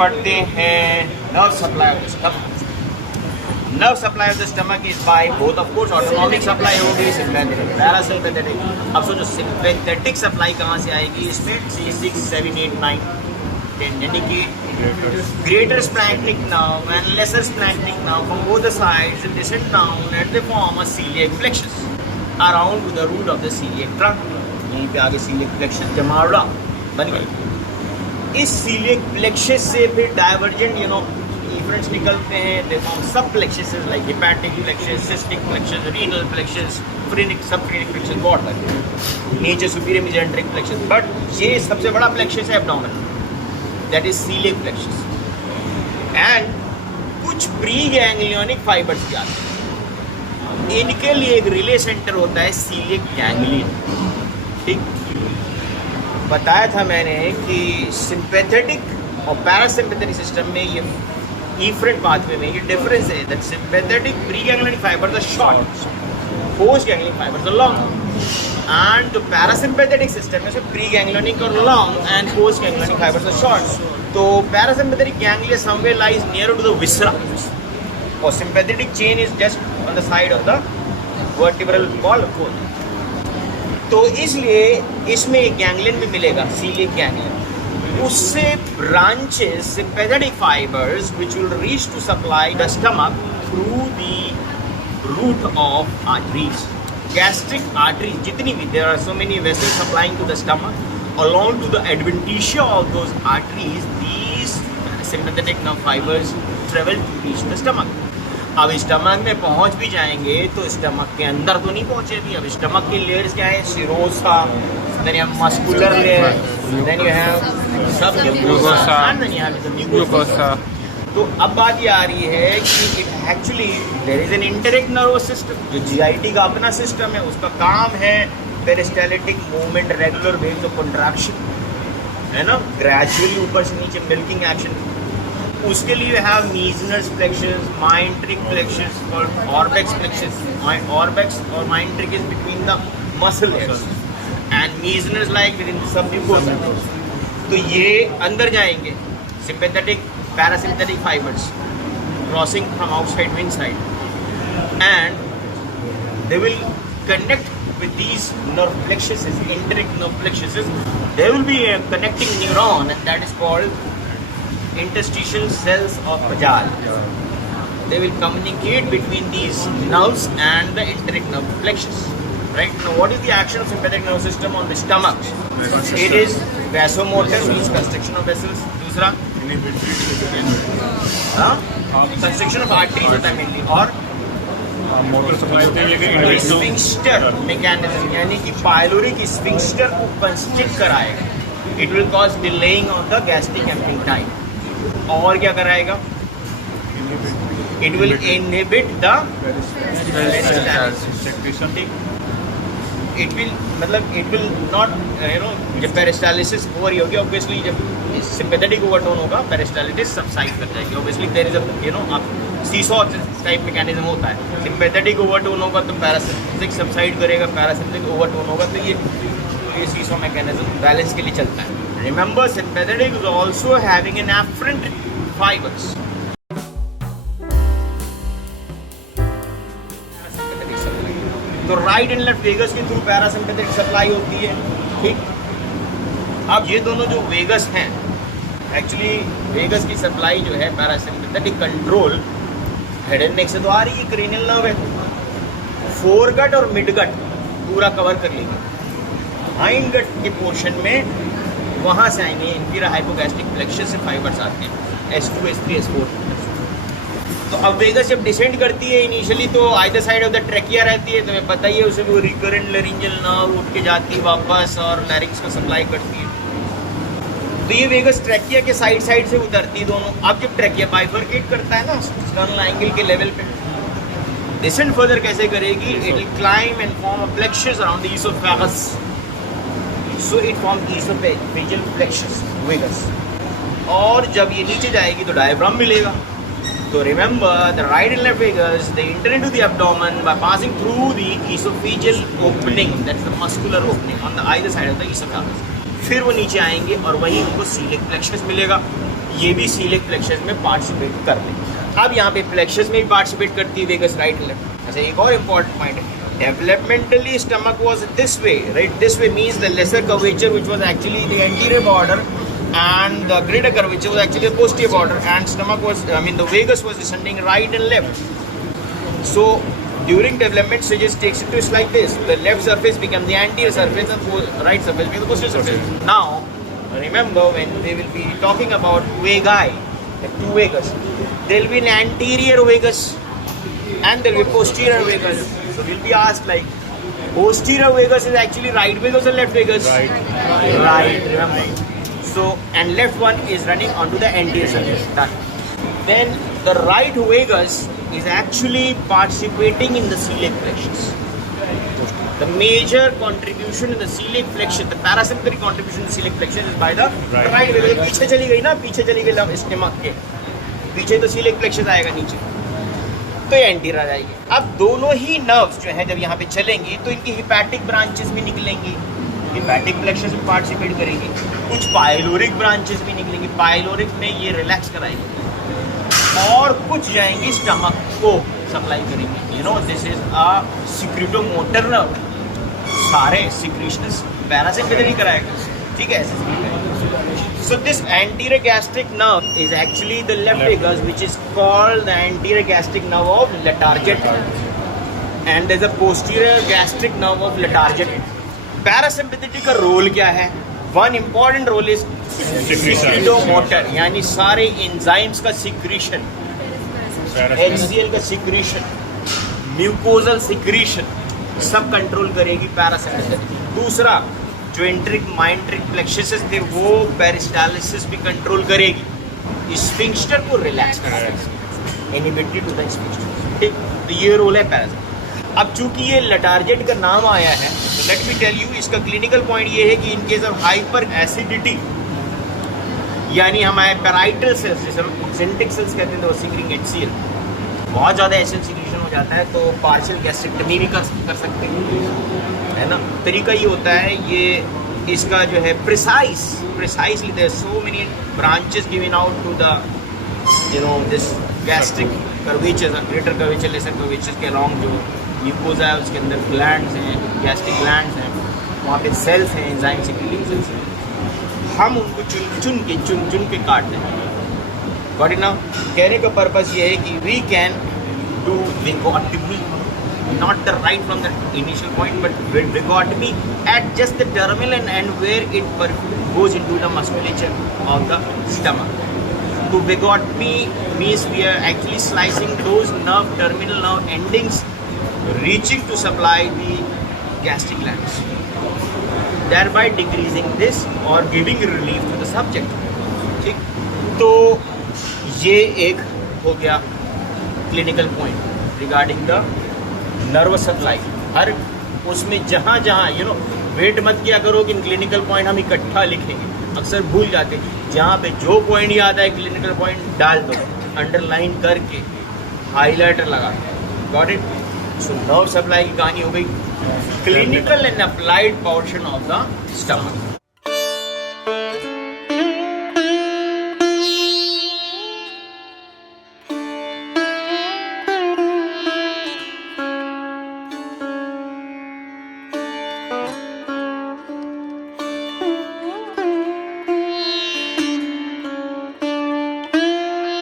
पढ़ते हैं nerve supply of the stomach. Nerve supply of the stomach is by both of course autonomic supply होगी, sympathetic, parasympathetic. अब सोचो sympathetic supply कहाँ से आएगी इसमें? 3, 6, 7, 8, 9, 10, यानी कि greater splanchnic nerve and lesser splanchnic nerve from both the sides descend down and they form a celiac plexus around to the root of the celiac trunk। यहीं पे आगे celiac plexus जमावड़ा बन गई। इस celiac plexus से फिर divergent efferents निकलते हैं, they form subplexuses like hepatic plexus, cystic plexus, renal plexus, phrenic, subphrenic plexus, बहुत सारे। नीचे superior mesenteric plexus, but ये सबसे बड़ा plexus है abdomen, that is celiac plexus। and कुछ प्री गैंग्लियोनिक फाइबर्स भी आते हैं, इनके लिए एक रिले सेंटर होता है सीलियक गैंग्लियन। ठीक, बताया था मैंने कि सिंपैथेटिक और पैरासिम्पैथेटिक सिस्टम में ये इफरेंट पाथवे में ये डिफरेंस है that sympathetic pre ganglionic fibres are short, post ganglion fibres are long. and the parasympathetic system is pre-ganglionic or long and post-ganglionic fibers are short. So parasympathetic ganglia somewhere lies nearer to the viscera, or sympathetic chain is just on the side of the vertebral column. तो इसलिए इसमें एक ganglion भी मिलेगा, celiac ganglion। उससे branches sympathetic fibers which will reach to supply the stomach through the root of arteries। Gastric arteries जितनी भी, there are so many vessels supplying to the stomach, along to the adventitia of those arteries these sympathetic nerve fibers travel to reach the stomach। अब stomach में पहुंच भी जाएंगे तो stomach के अंदर तो नहीं पहुंचे भी। अब स्टमक की लेयर्स क्या है? Serosa, then you have muscular layer, then you have submucosa, and then you have the mucosa। तो अब बात ये आ रही है कि actually there is an enteric nervous system, जो जीआईटी का अपना सिस्टम है, उसका काम है peristaltic movement, regular waves of contraction, है ना, ग्रेजुअली ऊपर से नीचे मिल्किंग एक्शन। उसके लिए have Meissner's plexus, myenteric plexus और ऑर्बेक्स प्लेक्सस। ऑर्बेक्स और myenteric is between the muscle layers and Meissner's like within submucosa. तो ये अंदर जाएंगे sympathetic parasympathetic fibers crossing from outside to inside, and they will connect with these nerve plexuses, indirect nerve plexuses. There will be a connecting neuron that is called interstitial cells of Pajal. They will communicate between these nerves and the indirect nerve plexus. Right now, what is the action of sympathetic nervous system on the stomach? It is vasomotor, means constriction of vessels. दूसरा construction of arteries होता है mainly, और sphincter mechanism, यानी कि pyloric sphincter को constrict कराएगा। It will cause delaying of the gastric emptying time. और क्या कराएगा? It will inhibit the it will मतलब इट विल नॉट जब पेरिस्टालिसिस हो रही होगी, ऑब्वियसली जब सिंपैथेटिक ओवरटोन होगा पेरिस्टालिटिस सबसाइड कर जाएगी। ऑब्वियसली देयर इज आप सीसॉ टाइप मैकेनिज्म होता है। सिंपैथेटिक ओवरटोन होगा तो पैरासिम्पैथेटिक सबसाइड करेगा, पैरासिम्पैथेटिक ओवरटोन होगा तो ये सीसॉ मैकेनिज्म बैलेंस के लिए चलता है। Remember sympathetic is also having an efferent fibres. तो राइट एंड लेफ्ट वेगस के थ्रू पैरासिम्पैथेटिक सप्लाई होती है। ठीक, अब ये दोनों जो वेगस हैं, एक्चुअली वेगस की सप्लाई जो है parasympathetic control head and neck से तो आ रही है, क्रेनियल नर्व है, फोरगट और मिडगट पूरा कवर कर लेंगे। हाइंड गट के पोर्शन में वहाँ से आएंगे इंफीरियर हाइपोगैस्ट्रिक प्लेक्सस से फाइबर्स आते हैं, S2, S3, S4। तो अब वेगस जब डिसेंड करती है इनिशियली तो either side of the trachea रहती है, तुम्हें पता ही है, उसे वो रिकरेंट लैरिंजियल नर्व उठ के जाती है वापस और लैरिंग्स को सप्लाई करती है। तो ये वेगस ट्रैकिया के साइड से उतरती है दोनों। अब जब ट्रैकिया बाइफरकेट करता है ना स्टर्नल एंगल के लेवल पे, डिसेंड फर्दर कैसे करेगी? It will climb and form a plexus around the oesophagus, so it form oesophageal plexus vagus. और जब ये नीचे जाएगी तो डायफ्राम मिलेगा। So remember, the right and left vagus, they enter into the abdomen by passing through the esophageal opening, that's the muscular opening on the either side of the esophagus. फिर वो नीचे आएंगे और वहीं उनको celiac plexus मिलेगा। ये भी सीलिक प्लेक्सस में पार्टिसिपेट कर ले। अब यहाँ पे प्लेक्सस में भी पार्टिसिपेट करती है वेगस राइट लेफ्ट। अच्छा एक और इम्पॉर्टेंट पॉइंट है, developmentally stomach was this way, right? This way means the lesser curvature which was actually the anterior border and the greater curvature was actually the posterior border, and stomach was, the vagus was descending right and left. So during development stages takes it twist like this. The left surface becomes the anterior surface and the right surface becomes the posterior surface. Now remember, when they will be talking about vagi, the two vagus, there will be an anterior vagus and there will be posterior vagus. So we'll be asked like, posterior vagus is actually right vagus or left vagus? Right, remember. So, and left one is running onto the anterior surface. Done. Then the right vagus is actually participating in the celiac plexus. The major contribution in the celiac plexus, the parasympathetic contribution in the celiac plexus is by the right vagus. पीछे चली गई ना, पीछे चली गई stomach के पीछे, तो celiac plexus आएगा नीचे, तो ये एंटीरियर आ जाएगी। अब दोनों ही नर्व्स जो है जब यहाँ पे चलेंगी तो इनकी हिपैटिक ब्रांचेस भी निकलेंगी, हिपैटिक प्लेक्सस में पार्टिसिपेट करेंगी, कुछ पाइलोरिक ब्रांचेस भी निकलेंगी, पाइलोरिक में ये रिलैक्स कराएंगे, और कुछ जाएंगी स्टमक को सप्लाई करेंगे। You know this is a secretomotor nerve, सारे सिक्रीशंस पैरासिम्पैथेटिक कराएगा, ठीक है? So this anterior gastric nerve is actually the left vagus which is called the anterior gastric nerve of Latarjet, and there is a posterior gastric nerve of Latarjet. Parasympathetic का role क्या है? One important role is secretomotor, यानी सारे enzymes का secretion, HCl का secretion, mucosal secretion, सब control करेगी parasympathetic. दूसरा, जो एंट्रिक माइंट्रिक प्लेक्सस थे वो पेरिस्टालिसिस भी कंट्रोल करेगी, स्फिंक्टर को रिलैक्स कराएगी, इनहिबिटरी टू द स्फिंक्टर, ठीक? तो ये रोल है पैरासिम्पैथेटिक। अब चूंकि ये लेटार्जेट का नाम आया है, तो लेट मी टेल यू, इसका क्लिनिकल पॉइंट ये है कि in case of hyper acidity, यानी हमारे पैराइटल सेल्स, जैसे हम सिंटिक सेल्स कहते हैं, तो सिक्रिंग HCl, बहुत ज़्यादा HCl सिक्रीशन हो जाता है तो पार्शियल गैस्ट्रेक्टमी भी कर सकते हैं, है ना? तरीका ये होता है, ये इसका जो है precisely there so many branches given out to the this gastric curvature, greater curvature, lesser curvature के अलॉन्ग जो म्यूकोजा है उसके अंदर ग्लैंड्स हैं, गैस्ट्रिक ग्लैंड्स हैं, वहाँ पे सेल्स हैं, एंजाइम सिक्रीटिंग सेल्स हैं, हम उनको चुन के काटते हैं। बट ना कहने का पर्पस ये है कि we can do vagotomy, not the right from the initial point, but vagotomy at just the terminal and where it goes into the musculature of the stomach. So vagotomy means we are actually slicing those terminal nerve endings reaching to supply the gastric glands, thereby decreasing this or giving relief to the subject, ठीक? तो ये एक हो गया clinical point regarding the nervous supply. हर उसमें जहाँ wait मत किया करो कि क्लिनिकल पॉइंट हम इकट्ठा लिखेंगे, अक्सर भूल जाते हैं। जहाँ पे जो पॉइंट याद आए क्लिनिकल पॉइंट डाल दो, अंडरलाइन करके हाईलाइटर लगा दो, got it? So nerve supply की कहानी हो गई, clinical and applied portion of the stomach.